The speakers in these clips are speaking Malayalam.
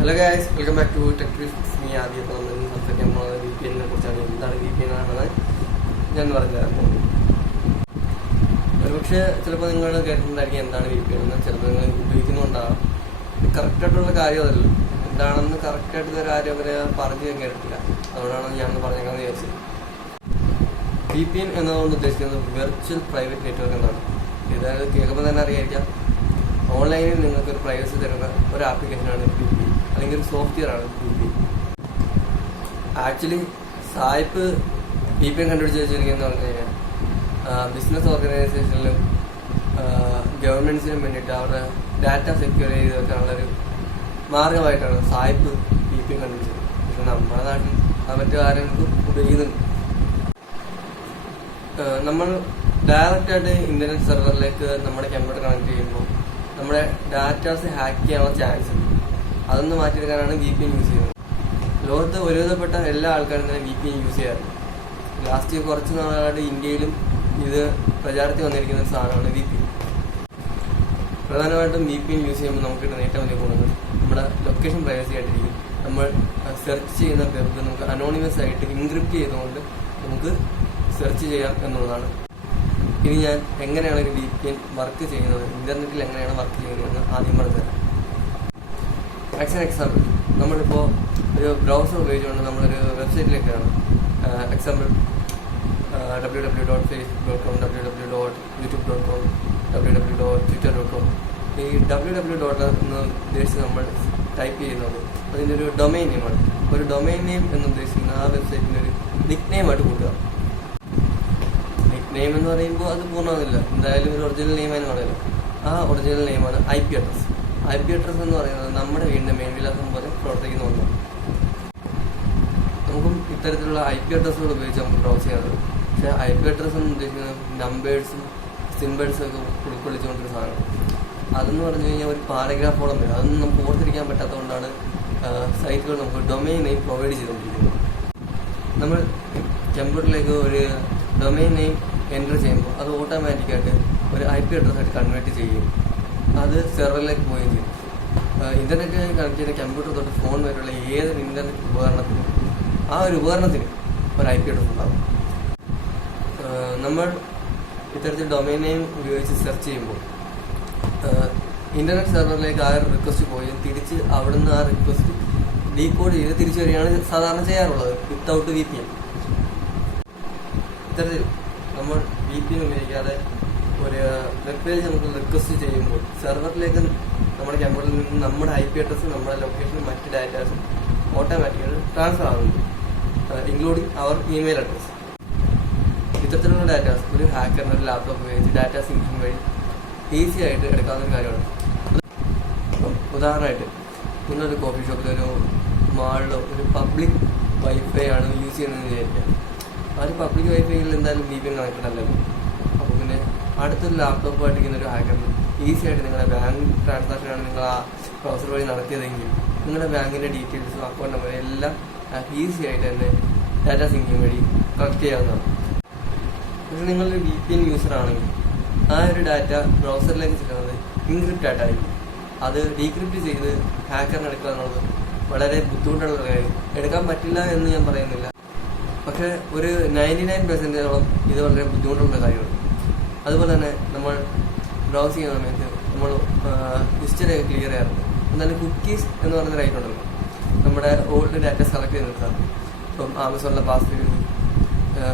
Hello guys, welcome back to Tech Tricks. ആദ്യം നമ്മൾ സംസാരിക്കാൻ പോകുന്നത് VPN കുറിച്ചാണ്. എന്താണ് VPN ആണെന്ന് ഞാൻ പറഞ്ഞുതരാൻ പോകുന്നത്. ഒരുപക്ഷെ ചിലപ്പോൾ നിങ്ങൾ കേട്ടിട്ടുണ്ടായിരിക്കും എന്താണ് VPN എന്ന്. ചിലപ്പോൾ നിങ്ങൾ ഉപയോഗിക്കുന്നുണ്ടാകാം. കറക്റ്റായിട്ടുള്ള കാര്യം അതല്ലോ, എന്താണെന്ന് കറക്റ്റായിട്ടുള്ള കാര്യം അവരെ പറഞ്ഞു ഞാൻ കേട്ടിട്ടില്ല. അതുകൊണ്ടാണ് ഞാൻ പറഞ്ഞേക്കാന്ന് വിചാരിച്ചത്. VPN എന്നതുകൊണ്ട് ഉദ്ദേശിക്കുന്നത് വെർച്വൽ പ്രൈവറ്റ് നെറ്റ്വർക്ക് എന്നാണ്. ഇതായത് കേൾക്കുമ്പോൾ തന്നെ അറിയായിരിക്കാം, ഓൺലൈനിൽ നിങ്ങൾക്കൊരു പ്രൈവസി തരുന്ന ഒരു ആപ്ലിക്കേഷനാണ് VPN, അല്ലെങ്കിൽ ഒരു സോഫ്റ്റ്വെയർ ആണ് VPN. ആക്ച്വലി സായിപ്പ് VPN കണ്ടുപിടിച്ച് വെച്ചിരിക്കുന്നത് പറഞ്ഞു കഴിഞ്ഞാൽ ബിസിനസ് ഓർഗനൈസേഷനിലും ഗവൺമെന്റ്സിനും വേണ്ടിയിട്ട് അവരുടെ ഡാറ്റ സെക്യൂർ ചെയ്ത് വെക്കാനുള്ളൊരു മാർഗമായിട്ടാണ് സായിപ്പ് VPN കണ്ടുപിടിച്ചത്. പക്ഷെ നമ്മുടെ നാട്ടിൽ മറ്റു ആരെങ്കിലും ഉപയോഗിക്കുന്നുണ്ട്. നമ്മൾ ഡയറക്റ്റായിട്ട് ഇന്റർനെറ്റ് സെർവറിലേക്ക് നമ്മുടെ കമ്പ്യൂട്ടർ കണക്ട് ചെയ്യുമ്പോൾ നമ്മുടെ ഡാറ്റാസ് ഹാക്ക് ചെയ്യാനുള്ള ചാൻസ് ഉണ്ട്. അതൊന്ന് മാറ്റിയെടുക്കാനാണ് VPN യൂസ് ചെയ്യുന്നത്. ലോകത്ത് ഒരുവിധപ്പെട്ട എല്ലാ ആൾക്കാരും തന്നെ VPN യൂസ് ചെയ്യാറുണ്ട്. ലാസ്റ്റ് കുറച്ച് നാളായിട്ട് ഇന്ത്യയിലും ഇത് പ്രചാരത്തിൽ വന്നിരിക്കുന്ന ഒരു സാധനമാണ് VPN. പ്രധാനമായിട്ടും VPN യൂസ് ചെയ്യുമ്പോൾ നമുക്ക് കിട്ടുന്ന ഏറ്റവും വലിയ ഗുണങ്ങൾ നമ്മുടെ ലൊക്കേഷൻ പ്രൈവസി ആയിട്ടിരിക്കും. നമ്മൾ സെർച്ച് ചെയ്യുന്ന വെബ് നമുക്ക് അനോണിമസ് ആയിട്ട് ഇൻക്രിപ്റ്റ് ചെയ്തുകൊണ്ട് നമുക്ക് സെർച്ച് ചെയ്യാം എന്നുള്ളതാണ്. ഇനി ഞാൻ എങ്ങനെയാണ് ഒരു VPN വർക്ക് ചെയ്യുന്നത്, ഇന്റർനെറ്റിൽ എങ്ങനെയാണ് വർക്ക് ചെയ്യുന്നതെന്ന് ആദ്യം പറഞ്ഞുതരാം. ആസ് ആൻ എക്സാമ്പിൾ, നമ്മളിപ്പോൾ ഒരു ബ്രൗസർ ഉപയോഗിച്ചുകൊണ്ട് നമ്മളൊരു വെബ്സൈറ്റിലേക്കാണ്. Example www.facebook.com, www.youtube.com, www.twitter.com. ഈ www. എന്ന് ഉദ്ദേശിച്ച് നമ്മൾ ടൈപ്പ് ചെയ്യുന്നത് അതിൻ്റെ ഒരു ഡൊമൈൻ നെയിമാണ്. ഒരു ഡൊമൈൻ നെയിം എന്ന് ഉദ്ദേശിക്കുന്ന ആ വെബ്സൈറ്റിൻ്റെ ഒരു നിക് നെയിമായിട്ട് കൂട്ടുക. നെയിം എന്ന് പറയുമ്പോൾ അത് പൂർണ്ണമാവില്ല, എന്തായാലും ഒരു ഒറിജിനൽ നെയിമാണ് പറയുന്നത്. ആ ഒറിജിനൽ നെയിമാണ് IP അഡ്രസ്. IP അഡ്രസ് എന്ന് പറയുന്നത് നമ്മുടെ വീടിന്റെ മേൽവിലാസം പോലെ പ്രവർത്തിക്കുന്ന ഒന്നാണ്. നമുക്കും ഇത്തരത്തിലുള്ള IP അഡ്രസ്സുകൾ ഉപയോഗിച്ച് നമുക്ക് ബ്രൗസ് ചെയ്യാറുണ്ട്. പക്ഷേ IP അഡ്രസ് എന്ന് ഉദ്ദേശിക്കുന്നത് നമ്പേഴ്സും സിമ്പിൾസും ഒക്കെ ഉൾക്കൊള്ളിച്ചുകൊണ്ടൊരു സാധനം. അതെന്ന് പറഞ്ഞു കഴിഞ്ഞാൽ ഒരു പാരഗ്രാഫോളം വരും. അതൊന്നും നമുക്ക് ഓർത്തിരിക്കാൻ പറ്റാത്തതുകൊണ്ടാണ് സൈറ്റുകൾ നമുക്ക് ഡൊമൈൻ നെയിം പ്രൊവൈഡ് ചെയ്തുകൊണ്ടിരിക്കുന്നത്. നമ്മൾ കമ്പ്യൂട്ടറിലേക്ക് ഒരു ഡൊമൈൻ നെയിം എൻ്റർ ചെയ്യുമ്പോൾ അത് ഓട്ടോമാറ്റിക്കായിട്ട് ഒരു IP അഡ്രസ്സായിട്ട് കൺവേർട്ട് ചെയ്യും. അത് സെർവറിലേക്ക് പോവുകയും ചെയ്യും. ഇന്റർനെറ്റുമായി കണക്ട് ചെയ്ത കമ്പ്യൂട്ടർ തൊട്ട് ഫോൺ വരെയുള്ള ഏതൊരു ഇന്റർനെറ്റ് ഉപകരണത്തിനും ആ ഒരു ഉപകരണത്തിന് ഒരു IP അഡ്രസ് ഉണ്ടാകും. നമ്മൾ ഇത്തരത്തിൽ ഡൊമൈൻ നെയിം ഉപയോഗിച്ച് സെർച്ച് ചെയ്യുമ്പോൾ ഇന്റർനെറ്റ് സെർവറിലേക്ക് ആ ഒരു റിക്വസ്റ്റ് പോയി തിരിച്ച് അവിടുന്ന് ആ റിക്വസ്റ്റ് ഡീകോഡ് ചെയ്ത് തിരിച്ചു വരികയാണ് സാധാരണ ചെയ്യാറുള്ളത് വിത്തൗട്ട് VPN. ഇത്തരത്തിൽ നമ്മൾ VPN ഉപയോഗിക്കാതെ ഒരു വെബ് പേജ് നമുക്ക് റിക്വസ്റ്റ് ചെയ്യുമ്പോൾ സെർവറിലേക്ക് നമ്മുടെ കമ്പ്യൂട്ടറിൽ നിന്ന് നമ്മുടെ IP അഡ്രസ്സും നമ്മുടെ ലൊക്കേഷനും മറ്റ് ഡാറ്റാസും ഓട്ടോമാറ്റിക്കായിട്ട് ട്രാൻസ്ഫർ ആകുന്നുണ്ട്, ഇൻക്ലൂഡിങ് അവർ ഇമെയിൽ അഡ്രസ്. ഇത്തരത്തിലുള്ള ഡാറ്റാസ് ഒരു ഹാക്കറിന് ഒരു ലാപ്ടോപ്പ് ഉപയോഗിച്ച് ഡാറ്റാ സിങ്കിങ് വഴി ഈസി ആയിട്ട് എടുക്കാവുന്ന ഒരു കാര്യമാണ്. ഉദാഹരണമായിട്ട് നിങ്ങളൊരു കോഫി ഷോപ്പിലോ ഒരു മാളിലോ ഒരു പബ്ലിക് വൈഫൈ ആണ് യൂസ് ചെയ്യുന്നതെന്ന് വിചാരിക്കുക. ആ ഒരു പബ്ലിക് വൈഫൈയിൽ എന്തായാലും VPN കണക്റ്റഡ് അല്ലല്ലോ. അപ്പോൾ പിന്നെ അടുത്തൊരു ലാപ്ടോപ്പ് ആയിട്ടിരിക്കുന്ന ഒരു ഹാക്കറിന് ഈസി ആയിട്ട് നിങ്ങളുടെ ബാങ്ക് ട്രാൻസാക്ഷനാണ് നിങ്ങൾ ആ ബ്രൗസർ വഴി നടത്തിയതെങ്കിൽ നിങ്ങളുടെ ബാങ്കിൻ്റെ ഡീറ്റെയിൽസും അക്കൗണ്ട് നമ്പറും എല്ലാം ഈസി ആയിട്ട് തന്നെ ഡാറ്റാ സിങ്കിങ് വഴി കളക്ട് ചെയ്യാവുന്നതാണ്. പക്ഷെ നിങ്ങളൊരു VPN യൂസർ ആണെങ്കിൽ ആ ഒരു ഡാറ്റ ബ്രൗസറിലേക്ക് ചെല്ലുന്നത് ഇൻക്രിപ്റ്റ് ആയിട്ടായിരിക്കും. അത് ഡീക്രിപ്റ്റ് ചെയ്ത് ഹാക്കറിന് എടുക്കുക എന്നുള്ളത് വളരെ ബുദ്ധിമുട്ടുള്ള കാര്യം. എടുക്കാൻ പറ്റില്ല എന്ന് ഞാൻ പറയുന്നില്ല, പക്ഷെ ഒരു 99% ഇത് വളരെ ബുദ്ധിമുട്ടുള്ള കാര്യമാണ്. അതുപോലെ തന്നെ നമ്മൾ ബ്രൗസ് ചെയ്യുന്ന സമയത്ത് നമ്മൾ ഹിസ്റ്ററി ഒക്കെ ക്ലിയർ ചെയ്യാറുണ്ട്. എന്നാലും കുക്കീസ് എന്ന് പറയുന്ന റൈറ്റ് ഉണ്ടല്ലോ, നമ്മുടെ ഓൾഡ് ഡാറ്റാസ് കളക്ട് ചെയ്ത് നിർത്താം. ഇപ്പം ആമസോണിലെ password,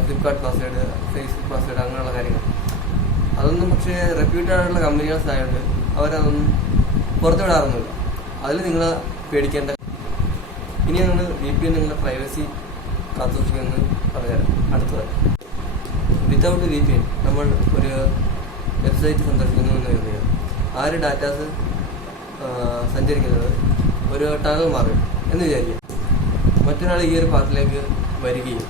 Flipkart password, Facebook password, അങ്ങനെയുള്ള കാര്യങ്ങൾ. അതൊന്നും പക്ഷേ റെപ്യൂട്ടഡ് ആയിട്ടുള്ള കമ്പനീസ് ആയതുകൊണ്ട് അവരതൊന്നും പുറത്തുവിടാറൊന്നുമില്ല. അതിൽ നിങ്ങൾ പേടിക്കേണ്ട. ഇനിയാണ് VPN നിങ്ങളുടെ പ്രൈവസി കാത്തുസൂക്ഷിക്കുന്നത് പറഞ്ഞുതരാം. അടുത്തതായി, വിത്തൗട്ട് VPN നമ്മൾ ഒരു വെബ്സൈറ്റ് സന്ദർശിക്കുന്നു എന്ന് കരുതുക. ആ ഒരു ഡാറ്റാസ് സഞ്ചരിക്കുന്നത് ഒരു ടണൽ മാർഗം എന്ന് വിചാരിക്കുക. മറ്റൊരാൾ ഈ ഒരു പാത്തിലേക്ക് വരികയും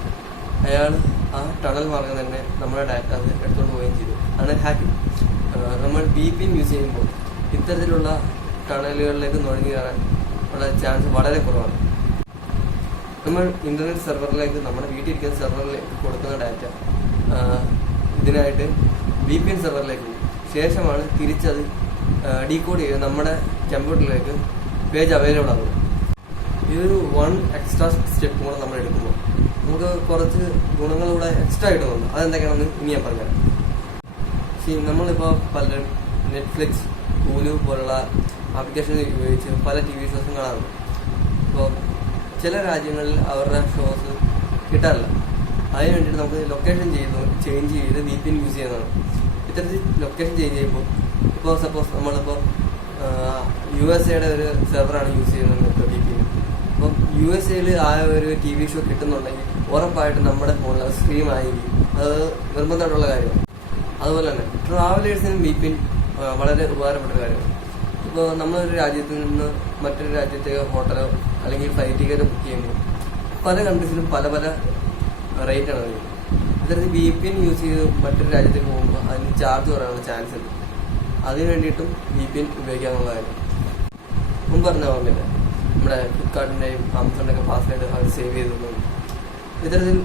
അയാൾ ആ ടണൽ മാർഗം തന്നെ നമ്മുടെ ഡാറ്റാസ് എടുത്തുകൊണ്ട് പോവുകയും ചെയ്തു. ആണ് ഹാക്കിംഗ്. നമ്മൾ VPN യൂസ് ചെയ്യുമ്പോൾ ഇത്തരത്തിലുള്ള ടണലുകളിലേക്ക് നുഴഞ്ഞു കയറാൻ ഉള്ള ചാൻസ് വളരെ കുറവാണ്. നമ്മൾ ഇന്റർനെറ്റ് സെർവറിലേക്ക് നമ്മുടെ വീട്ടിലിരിക്കുന്ന സെർവറിലേക്ക് കൊടുക്കുന്ന ഡാറ്റ ഇതിനായിട്ട് VPN സെർവറിലേക്ക് പോകും. ശേഷമാണ് തിരിച്ചത് ഡീകോഡ് ചെയ്ത് നമ്മുടെ കമ്പ്യൂട്ടറിലേക്ക് പേജ് അവൈലബിൾ ആകും. ഇതൊരു എക്സ്ട്രാ സ്റ്റെപ്പ് കൂടെ നമ്മൾ എടുക്കുമ്പോൾ നമുക്ക് കുറച്ച് ഗുണങ്ങളിലൂടെ എക്സ്ട്രാ കിട്ടുന്നുണ്ട്. അതെന്തൊക്കെയാണെന്ന് ഇനി ഞാൻ പറഞ്ഞുതരാം. നമ്മളിപ്പോൾ പലരും നെറ്റ്ഫ്ലിക്സ്, ഹൂലു പോലുള്ള ആപ്ലിക്കേഷൻ ഉപയോഗിച്ച് പല TV ഷോസും കാണാറുണ്ട്. ഇപ്പോൾ ചില രാജ്യങ്ങളിൽ അവരുടെ ഷോസ് കിട്ടാറില്ല. അതിന് വേണ്ടിയിട്ട് നമുക്ക് ലൊക്കേഷൻ ചേഞ്ച് ചെയ്ത് VPN യൂസ് ചെയ്യുന്നതാണ്. ഇത്തരത്തിൽ ലൊക്കേഷൻ ചേഞ്ച് ചെയ്യുമ്പോൾ ഇപ്പോൾ സപ്പോസ് നമ്മളിപ്പോൾ USA-യുടെ ഒരു സെർവറാണ് യൂസ് ചെയ്യുന്നത് VPN. അപ്പം USA-ൽ ആ ഒരു TV ഷോ കിട്ടുന്നുണ്ടെങ്കിൽ ഉറപ്പായിട്ടും നമ്മുടെ ഫോണിൽ അത് സ്ട്രീം ആയിരിക്കും. അത് നിർബന്ധമായിട്ടുള്ള കാര്യമാണ്. അതുപോലെ തന്നെ ട്രാവലേഴ്സിനും VPN വളരെ ഉപകാരപ്പെട്ട കാര്യമാണ്. ഇപ്പോൾ നമ്മളൊരു രാജ്യത്ത് നിന്ന് മറ്റൊരു രാജ്യത്തേക്ക് ഹോട്ടലോ അല്ലെങ്കിൽ ഫ്ലൈറ്റ് ടിക്കറ്റ് ബുക്ക് ചെയ്യുമ്പോൾ പല കൺട്രീസിലും പല റേറ്റാണ് വരുന്നത്. ഇത്തരത്തിൽ VPN യൂസ് ചെയ്ത് മറ്റൊരു രാജ്യത്തേക്ക് പോകുമ്പോൾ അതിന് ചാർജ് കുറയാനുള്ള ചാൻസ് ഉണ്ട്. അതിന് വേണ്ടിയിട്ടും VPN ഉപയോഗിക്കാനുള്ള കാര്യം മുമ്പ് പറഞ്ഞ ഓർമ്മയില്ല, നമ്മുടെ ഫ്ലിപ്കാർട്ടിൻ്റെയും ആമസോണിൻ്റെയൊക്കെ പാസ്വേഡ് അവർ സേവ് ചെയ്തിട്ടുണ്ട്. ഇത്തരത്തിൽ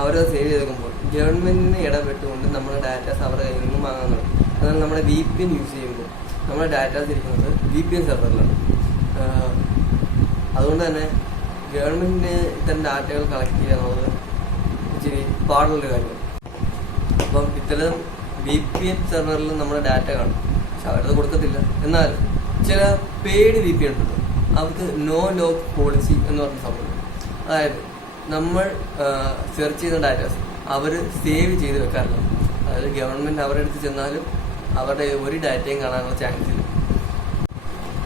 അവരത് സേവ് ചെയ്തേക്കുമ്പോൾ ഗവൺമെന്റിനെ ഇടപെട്ടുകൊണ്ട് നമ്മുടെ ഡാറ്റാസ് അവരുടെ കയ്യിൽ നിന്നും വാങ്ങാനുണ്ട്. എന്നാൽ നമ്മുടെ VPN യൂസ് ചെയ്യുമ്പോൾ നമ്മുടെ ഡാറ്റാസ് ഇരിക്കുന്നത് VPN സെർവറിലാണ്. അതുകൊണ്ട് തന്നെ ഗവൺമെന്റിന് ഇത്തരം ഡാറ്റകൾ കളക്ട് ചെയ്യുക എന്നുള്ളത് ഇച്ചിരി പാടുള്ളൊരു കാര്യമാണ്. അപ്പം ഇത്തരം VPN സെർവറിൽ നമ്മുടെ ഡാറ്റ കാണും, പക്ഷെ അവരത് കൊടുക്കത്തില്ല. എന്നാൽ ചില പെയ്ഡ് VPN ഉണ്ട്, അവർക്ക് നോ ലോക്ക് പോളിസി എന്ന് പറഞ്ഞ സംഭവം. അതായത് നമ്മൾ സെർച്ച് ചെയ്യുന്ന ഡാറ്റാസ് അവർ സേവ് ചെയ്ത് വെക്കാറില്ല. അതായത് ഗവൺമെന്റ് അവരുടെ അടുത്ത് ചെന്നാലും അവരുടെ ഒരു ഡാറ്റയും കാണാനുള്ള ചാൻസ് ഇല്ല.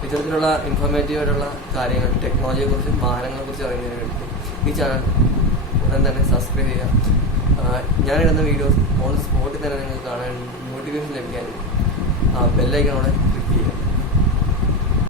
ഇത്തരത്തിലുള്ള ഇൻഫോർമേറ്റീവ് ആയിട്ടുള്ള കാര്യങ്ങൾ, ടെക്നോളജിയെക്കുറിച്ചും വാഹനങ്ങളെക്കുറിച്ചും അറിയുന്നതിന് വേണ്ടി ഈ ചാനൽ ഉടൻ തന്നെ സബ്സ്ക്രൈബ് ചെയ്യുക. ഞാനിടുന്ന വീഡിയോസ് ഓൺ സ്പോട്ടിൽ തന്നെ നിങ്ങൾക്ക് കാണാൻ നോട്ടിഫിക്കേഷൻ ലഭിക്കാനും ബെല്ലൈക്കണോടെ